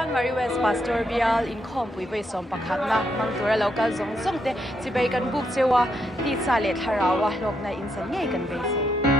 Chanmari West Pastor Bial Inkhawmpui Vawi-11-na mangtura local zong te chibai kan buk chewa ti cha le tharawa lokna insan ngei kan be se